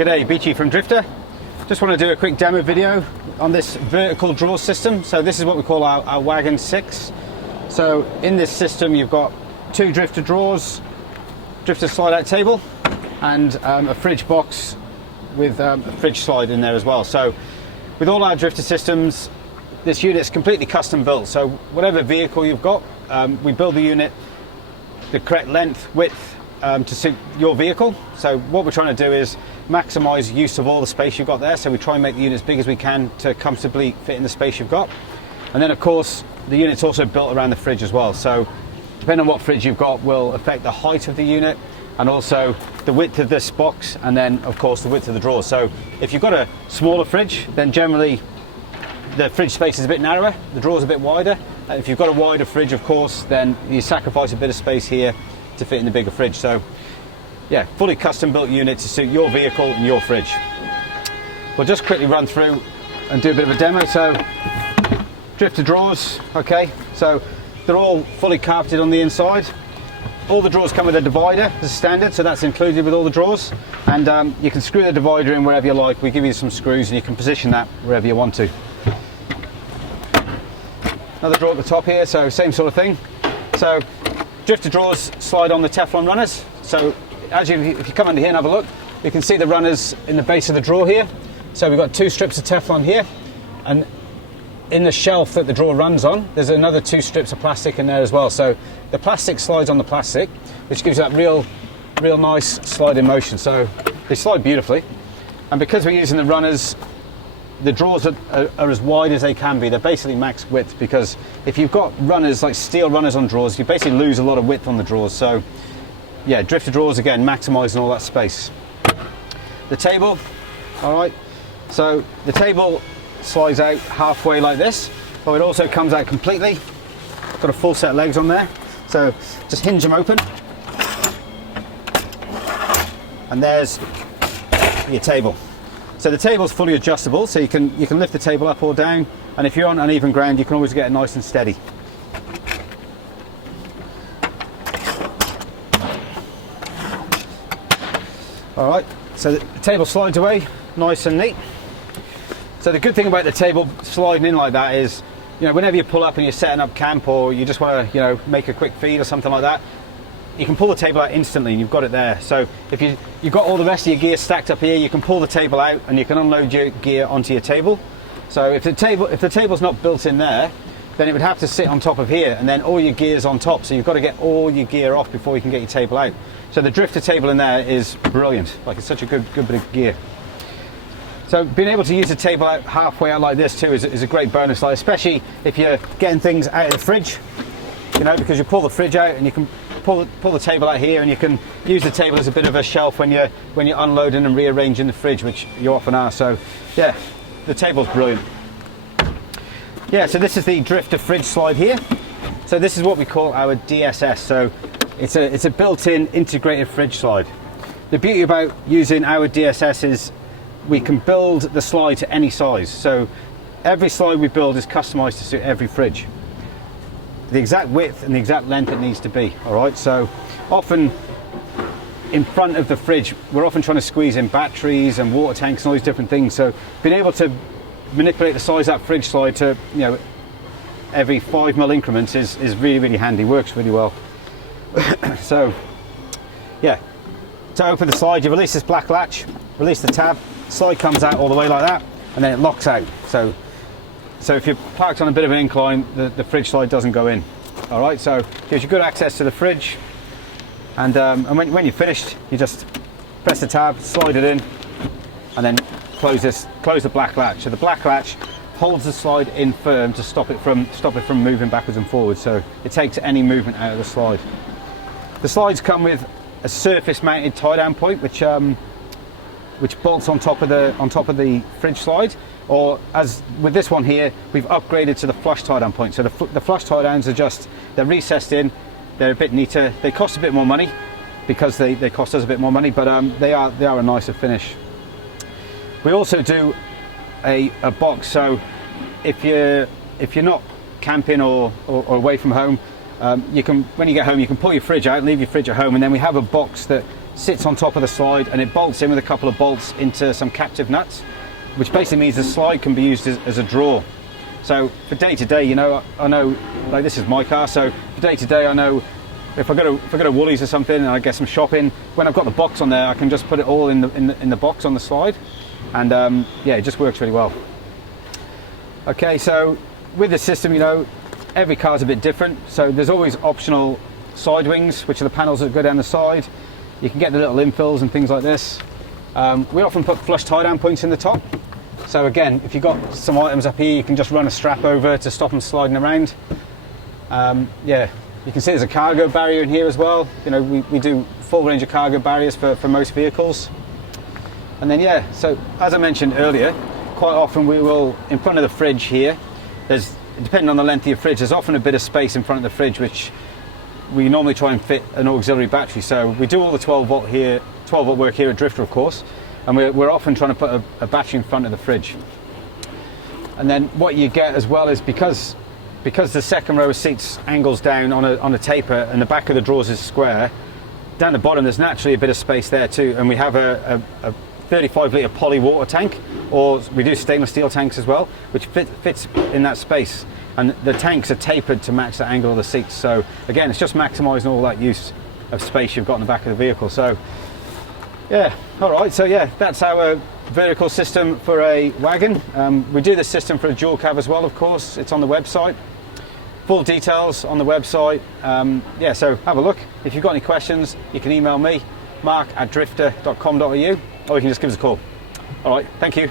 G'day, Beachy from Drifta. Just want to do a quick demo video on this vertical drawer system. So this is what we call our Wagon 6. So in this system you've got two Drifta drawers, Drifta slide out table, and a fridge box with a fridge slide in there as well. So with all our Drifta systems, this unit is completely custom built. So whatever vehicle you've got, we build the unit the correct length, width to suit your vehicle. So what we're trying to do is maximize use of all the space you've got there. So we try and make the unit as big as we can to comfortably fit in the space you've got. And then of course the unit's also built around the fridge as well. So depending on what fridge you've got will affect the height of the unit and also the width of this box, and then of course the width of the drawers. So if you've got a smaller fridge, then generally the fridge space is a bit narrower, the drawers a bit wider. And if you've got a wider fridge, of course, then you sacrifice a bit of space here to fit in the bigger fridge. So yeah, fully custom built unit to suit your vehicle and your fridge. We'll just quickly run through and do a bit of a demo. So Drifta drawers, okay, so they're all fully carpeted on the inside. All the drawers come with a divider as standard, so that's included with all the drawers. And you can screw the divider in wherever you like. We give you some screws and you can position that wherever you want to. Another drawer at the top here, so same sort of thing. So Drifta drawers slide on the Teflon runners. So if you come under here and have a look, you can see the runners in the base of the drawer here. So we've got two strips of Teflon here, and in the shelf that the drawer runs on, there's another two strips of plastic in there as well. So the plastic slides on the plastic, which gives you that real nice sliding motion. So they slide beautifully. And because we're using the runners, the drawers are as wide as they can be. They're basically max width, because if you've got runners, like steel runners on drawers, you basically lose a lot of width on the drawers. So yeah, Drifta drawers, again, maximising all that space. The table, all right, so the table slides out halfway like this, but it also comes out completely. Got a full set of legs on there, so just hinge them open, and there's your table. So the table's fully adjustable, so you can lift the table up or down, and if you're on uneven ground, you can always get it nice and steady. All right, so the table slides away nice and neat. So the good thing about the table sliding in like that is, you know, whenever you pull up and you're setting up camp, or you just want to, you know, make a quick feed or something like that, you can pull the table out instantly and you've got it there. So if you've got all the rest of your gear stacked up here, you can pull the table out and you can unload your gear onto your table. So if the table's not built in there, then it would have to sit on top of here, and then all your gear's on top. So you've got to get all your gear off before you can get your table out. So the Drifta table in there is brilliant. Like, it's such a good bit of gear. So being able to use the table out halfway out like this too is a great bonus, like, especially if you're getting things out of the fridge, you know, because you pull the fridge out and you can pull the table out here, and you can use the table as a bit of a shelf when you're unloading and rearranging the fridge, which you often are. So yeah, the table's brilliant. Yeah, so this is the Drifta fridge slide here. So this is what we call our DSS. So it's a built-in integrated fridge slide. The beauty about using our DSS is we can build the slide to any size. So every slide we build is customized to suit every fridge. The exact width and the exact length it needs to be, all right? So often in front of the fridge, we're often trying to squeeze in batteries and water tanks and all these different things. So being able to manipulate the size of that fridge slide to, you know, every 5mm increments is really handy, works really well. So yeah, to open the slide, you release this black latch, release the tab, slide comes out all the way like that, and then it locks out. So if you're parked on a bit of an incline, the fridge slide doesn't go in. All right, so gives you good access to the fridge, and when you're finished, you just press the tab, slide it in, and then close the black latch. So the black latch holds the slide in firm to stop it from moving backwards and forwards. So it takes any movement out of the slide. The slides come with a surface-mounted tie-down point, which bolts on top of the fridge slide. Or as with this one here, we've upgraded to the flush tie-down point. So the flush tie-downs are they're recessed in. They're a bit neater. They cost a bit more money because they cost us a bit more money, but they are a nicer finish. We also do a box. So if you're not camping or away from home, when you get home, you can pull your fridge out, leave your fridge at home, and then we have a box that sits on top of the slide, and it bolts in with a couple of bolts into some captive nuts, which basically means the slide can be used as a drawer. So for day to day, you know, I know, like this is my car, so for day to day I know if I go to Woolies or something and I get some shopping, when I've got the box on there, I can just put it all in the box on the slide, and yeah, it just works really well. Okay, so with the system, you know, every car's a bit different, so there's always optional side wings, which are the panels that go down the side. You can get the little infills and things like this. We often put flush tie down points in the top, so again, if you've got some items up here, you can just run a strap over to stop them sliding around. Yeah, you can see there's a cargo barrier in here as well. You know, we do full range of cargo barriers for most vehicles. And then yeah, so as I mentioned earlier, quite often we will, in front of the fridge here, there's, depending on the length of your fridge, there's often a bit of space in front of the fridge which we normally try and fit an auxiliary battery. So we do all the 12 volt work here at Drifta, of course, and we're often trying to put a battery in front of the fridge. And then what you get as well is, because the second row of seats angles down on a taper and the back of the drawers is square, down the bottom there's naturally a bit of space there too, and we have a 35 litre poly water tank, or we do stainless steel tanks as well, which fits in that space, and the tanks are tapered to match the angle of the seats. So again, it's just maximising all that use of space you've got in the back of the vehicle. So yeah, all right, so yeah, that's our vertical system for a wagon. We do this system for a dual cab as well, of course. It's on the website, full details on the website. Yeah, so have a look. If you've got any questions, you can email me, mark@drifta.com.au, or you can just give us a call. All right, thank you.